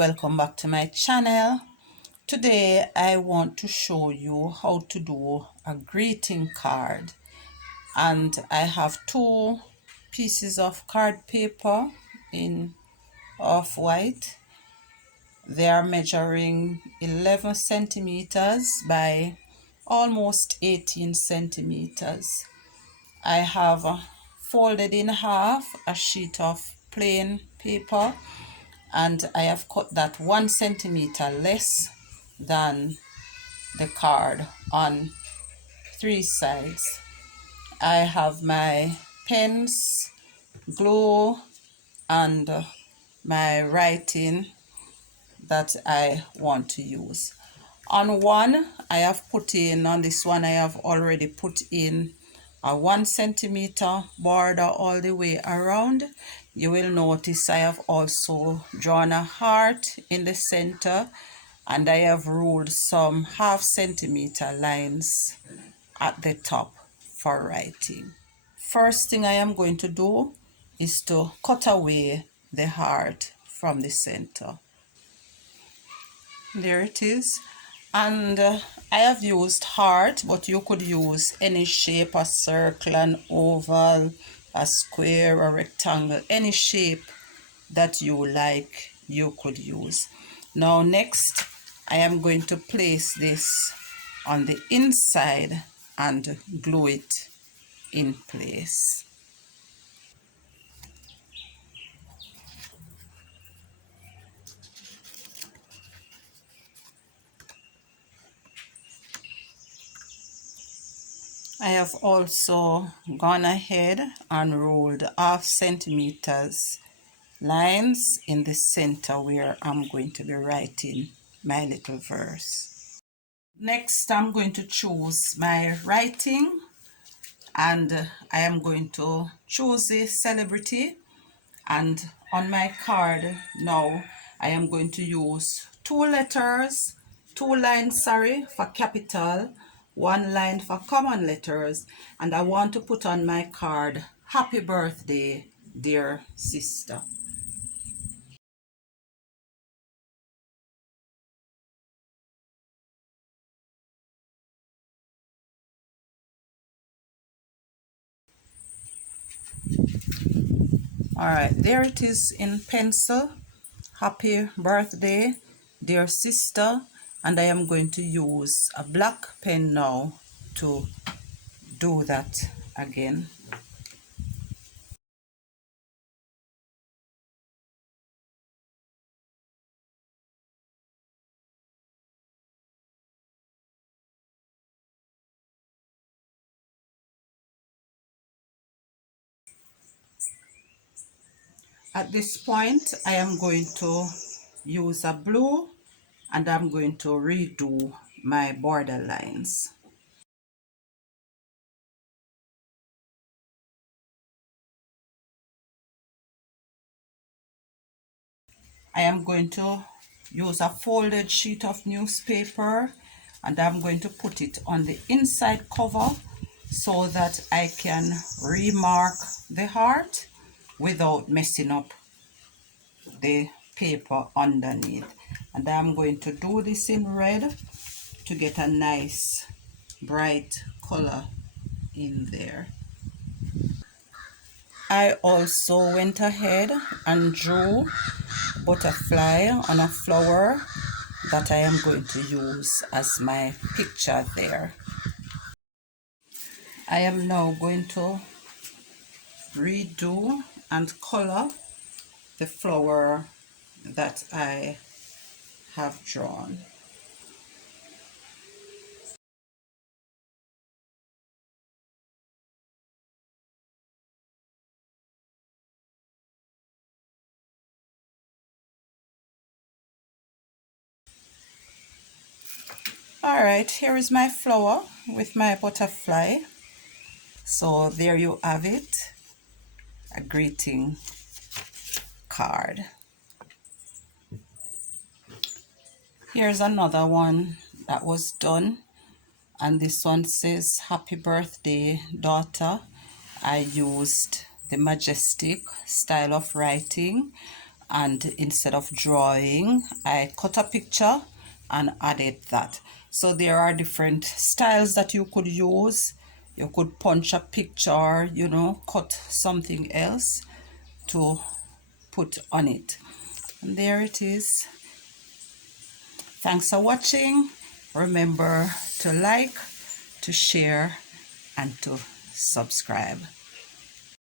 welcome back to my channel. Today I want to show you how to do a greeting card, and I have two pieces of card paper in off-white. They are measuring 11 centimeters by almost 18 centimeters. I have folded in half a sheet of plain paper, and I have cut that 1 centimeter less than the card on three sides. I have my pens, glue, and my writing that I want to use. On one, I have put in, on this one, I have already put in a 1 centimeter border all the way around. You will notice I have also drawn a heart in the center, and I have ruled some ½ centimeter lines at the top for writing. First thing I am going to do is to cut away the heart from the center. There it is. And I have used heart, but you could use any shape: a circle, an oval, a square, a rectangle, any shape that you like you could use. Now next, I am going to place this on the inside and glue it in place. I have also gone ahead and ruled ½ centimeters lines in the center where I'm going to be writing my little verse. Next, I'm going to choose my writing, and I am going to choose a celebrity. And on my card now, I am going to use two lines, for capital, one line for common letters, and I want to put on my card, "Happy birthday, dear sister." All right, there it is in pencil. "Happy birthday, dear sister." And I am going to use a black pen now to do that again. At this point, I am going to use a blue, and I'm going to redo my border lines. I am going to use a folded sheet of newspaper, and I'm going to put it on the inside cover so that I can remark the heart without messing up the paper underneath. And I'm going to do this in red to get a nice bright color in there. I also went ahead and drew a butterfly on a flower that I am going to use as my picture there. I am now going to redo and color the flower that I have drawn. All right, here is my flower with my butterfly. So there you have it, a greeting card. Here's another one that was done, and this one says, "Happy birthday, daughter." I used the majestic style of writing, and instead of drawing, I cut a picture and added that. So there are different styles that you could use. You could punch a picture, you know, cut something else to put on it. And there it is. Thanks for watching. Remember to like, to share, and to subscribe.